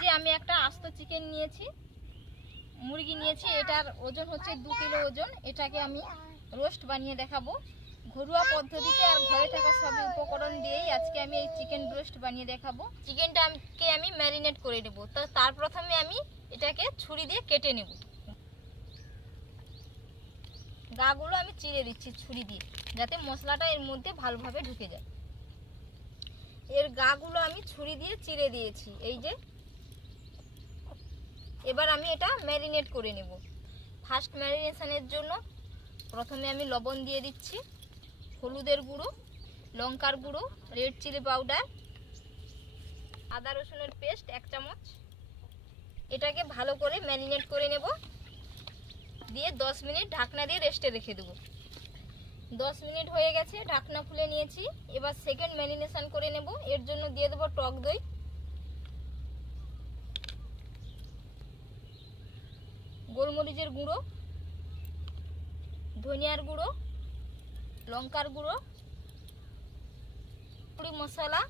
যে আমি একটা আস্ত চিকেন নিয়েছি, মুরগি নিয়েছি, এটার ওজন হচ্ছে দু কিলো ওজন, এটাকে আমি রোস্ট বানিয়ে দেখাবো। ঘরোয়া পদ্ধতিতে আর ঘরে থাকা সব উপকরণ দিয়েই আজকে আমি এই চিকেন রোস্ট বানিয়ে দেখাবো। চিকেনটাকে আমি ম্যারিনেট করে নেব, তো তার প্রথমে আমি এটাকে ছুরি দিয়ে কেটে নেব। গাগুলো আমি চিড়ে দিচ্ছি ছুরি দিয়ে, যাতে মশলাটা এর মধ্যে ভালোভাবে ঢুকে যায়। এর গাগুলো আমি ছুরি দিয়ে চিড়ে দিয়েছি, এই যে এবার আমি এটা ম্যারিনেট করে নেব। ফার্স্ট ম্যারিনেশনের জন্য প্রথমে আমি লবণ দিয়ে দিচ্ছি, হলুদের গুঁড়ো, লঙ্কার গুঁড়ো রেড চিলি পাউডার আদা রসুনের পেস্ট এক চামচ। এটাকে ভালো করে ম্যারিনেট করে নেব। দিয়ে 10 মিনিট ঢাকনা দিয়ে রেস্টে রেখে দেবো। 10 মিনিট হয়ে গেছে, ঢাকনা খুলে নিয়েছি। এবার সেকেন্ড ম্যারিনেশন করে নেব। এর জন্য দিয়ে দেবো টক দই। গোলমরিচের গুঁড়ো, ধনিয়ার গুঁড়ো, লঙ্কার গুঁড়ো, পুরি মশলা,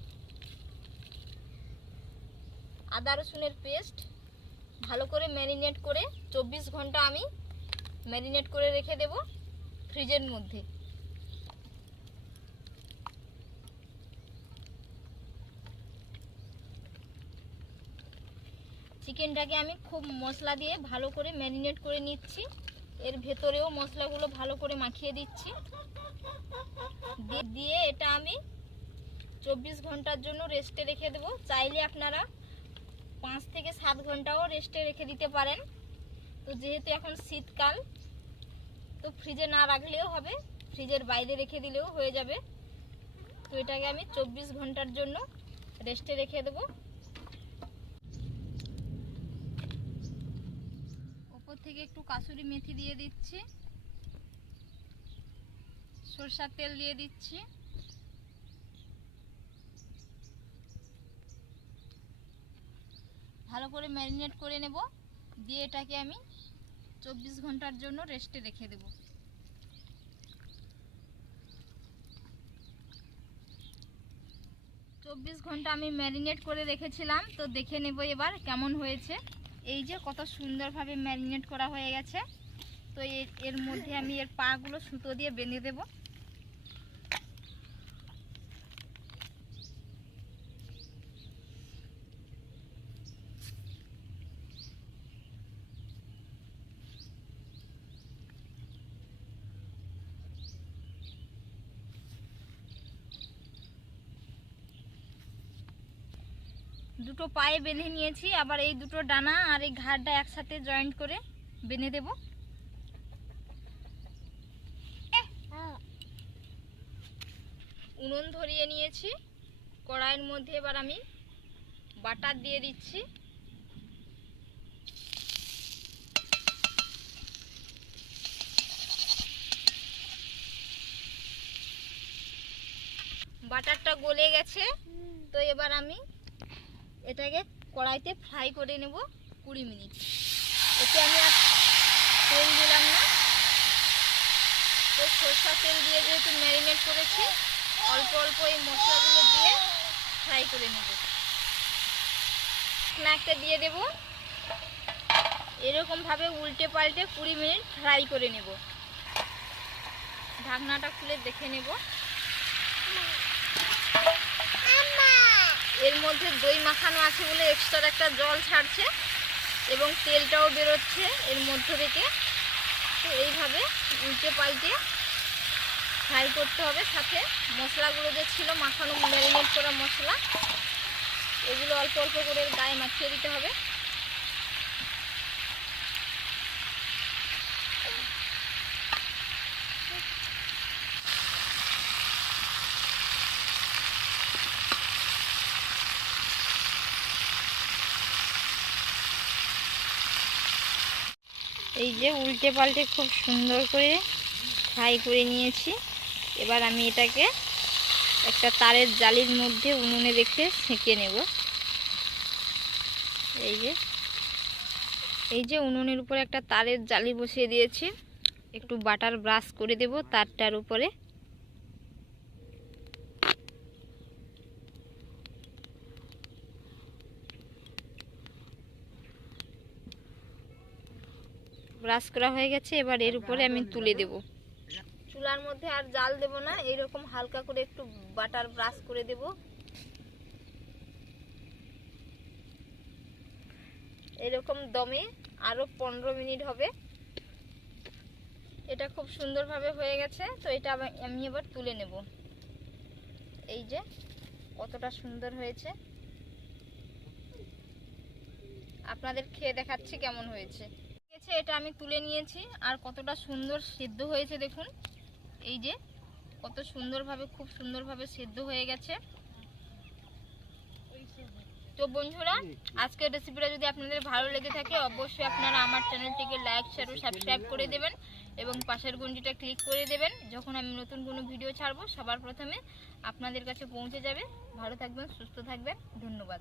আদা রসুনের পেস্ট, ভালো করে ম্যারিনেট করে চব্বিশ ঘণ্টা আমি ম্যারিনেট করে রেখে দেব ফ্রিজের মধ্যে। চিকেনটাকে আমি খুব মশলা দিয়ে ভালো করে ম্যারিনেট করে নিচ্ছি। এর ভেতরেও মশলাগুলো ভালো করে মাখিয়ে দিচ্ছি। দিয়ে- এটা আমি চব্বিশ ঘণ্টার জন্য রেস্টে রেখে দেবো। চাইলে আপনারা পাঁচ থেকে সাত ঘন্টাও রেস্টে রেখে দিতে পারেন। তো যেহেতু এখন শীতকাল, তো ফ্রিজে না রাখলেও হবে। ফ্রিজের বাইরে রেখে দিলেও হয়ে যাবে। তো এটাকে আমি চব্বিশ ঘণ্টার জন্য রেস্টে রেখে দেবো। থেকে একটু কাসুরি মেথি দিয়ে দিচ্ছি। সরষার তেল দিয়ে দিচ্ছি। ভালো করে ম্যারিনেট করে নেব। দিয়ে এটাকে আমি চব্বিশ ঘণ্টার জন্য রেস্টে রেখে দেব। চব্বিশ ঘণ্টা আমি ম্যারিনেট করে রেখেছিলাম, তো দেখে নেব এবার কেমন হয়েছে। এই যে কত সুন্দরভাবে ম্যারিনেট করা হয়ে গেছে। তো এর মধ্যে আমি এর পাগুলো সুতো দিয়ে বেঁধে দেব। দুটো পায়ে বেঁধে নিয়েছি, আবার এই দুটো ডানা আর এই ঘাড়টা একসাথে জয়েন্ট করে বেঁধে দেব। উনুন ধরিয়ে নিয়েছি, কড়াইয়ের মধ্যে এবার আমি বাটার দিয়ে দিচ্ছি। বাটারটা গলে গেছে, তো এবার আমি এটাকে কড়াইতে ফ্রাই করে নেব কুড়ি মিনিট। এতে আমি আর তেল দিলাম না। তো সরষা তেল দিয়ে যেহেতু ম্যারিনেট করেছি, অল্প অল্প এই মশলাগুলো দিয়ে ফ্রাই করে নেব। একটা দিয়ে দেব। এরকমভাবে উল্টে পাল্টে কুড়ি মিনিট ফ্রাই করে নেব। ঢাকনাটা খুলে দেখে নেব। এর মধ্যে দই মাখানো আছে বলে এক্সট্রা একটা জল ছাড়ছে এবং তেলটাও বেরোচ্ছে এর মধ্য থেকে। তো এইভাবে উল্টে পাল্টে ফ্রাই করতে হবে। সাথে মশলাগুলো যে ছিল, মাখানো ম্যারিনেট করা মশলা, এগুলো অল্প অল্প করে গায়ে মাখিয়ে দিতে হবে। এই যে উল্টে পাল্টে খুব সুন্দর করে ফ্রাই করে নিয়েছি। এবার আমি এটাকে একটা তারের জালির মধ্যে উনুনে রেখে সেঁকে নেব। এই যে এই যে উনুনের উপরে একটা তারের জালি বসিয়ে দিয়েছি। একটু বাটার ব্রাশ করে দেব, তারটার উপরে। ব্রাশ করা হয়ে গেছে, এবার এর উপরে আমি তুলে দেব। চুলার মধ্যে আর জাল দেব না, এরকম হালকা করে একটু বাটার ব্রাশ করে দেব। এরকম দমে আরও পনেরো মিনিট হবে। এটা খুব সুন্দরভাবে হয়ে গেছে, তো এটা আমি এবার তুলে নেব। এই যে, কতটা সুন্দর হয়েছে। আপনাদের খেয়ে দেখাচ্ছি কেমন হয়েছে। আছে এটা আমি তুলে নিয়েছি। আর কতটা সুন্দর সেদ্ধ হয়েছে দেখুন। এই যে, কত সুন্দরভাবে, খুব সুন্দরভাবে সেদ্ধ হয়ে গেছে। তো বন্ধুরা, আজকের রেসিপিটা যদি আপনাদের ভালো লেগে থাকে, অবশ্যই আপনারা আমার চ্যানেলটিকে লাইক শেয়ার ও সাবস্ক্রাইব করে দেবেন এবং পাশের ঘন্টিটা ক্লিক করে দেবেন। যখন আমি নতুন কোনো ভিডিও ছাড়বো, সবার প্রথমে আপনাদের কাছে পৌঁছে যাবে। ভালো থাকবেন, সুস্থ থাকবেন। ধন্যবাদ।